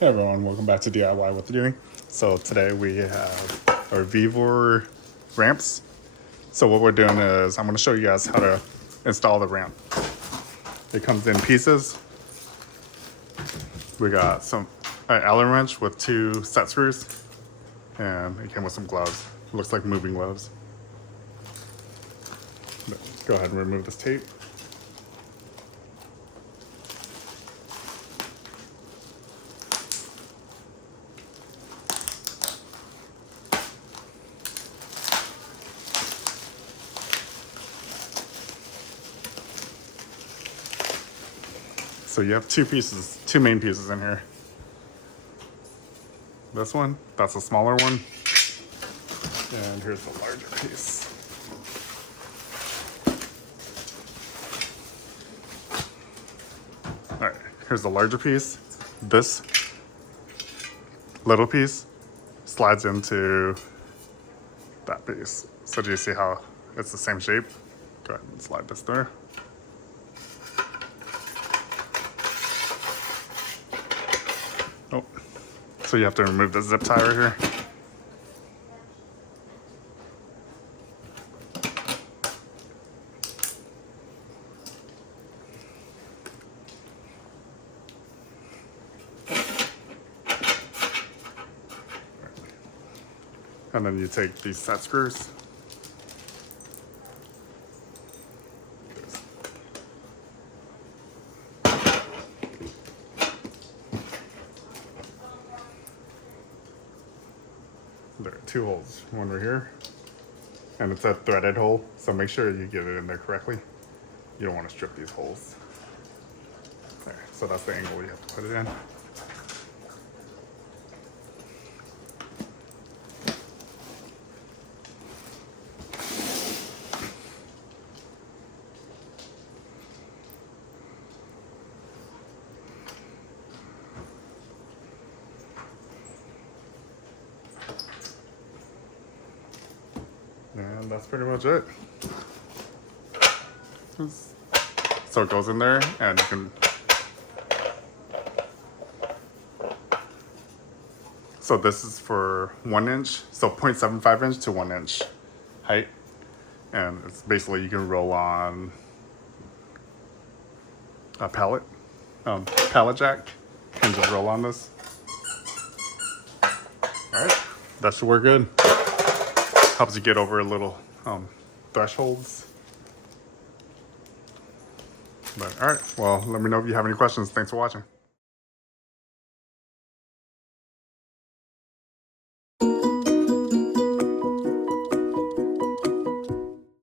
Hey everyone, welcome back to DIY with Doing. So today we have our VEVOR ramps. So what we're doing is I'm going to show you guys how to install the ramp. It comes in pieces. We got some Allen wrench with 2 set screws, and it came with some gloves. It looks like moving gloves. But go ahead and remove this tape. So you have 2 main pieces in here. This one, that's a smaller one. And here's the larger piece. All right, here's the larger piece. This little piece slides into that piece. So do you see how it's the same shape? Go ahead and slide this through. Oh, so you have to remove the zip tie right here. And then you take these set screws. There are 2 holes, one right here, and it's a threaded hole, so make sure you get it in there correctly. You don't want to strip these holes. There, so that's the angle you have to put it in. And that's pretty much it. So it goes in there, and you can. So this is for 1 inch, so 0.75 inch to 1 inch height. And it's basically you can roll on a pallet jack, and just roll on this. All right, that should work good. Helps you get over little thresholds. But all right, well, let me know if you have any questions. Thanks for watching.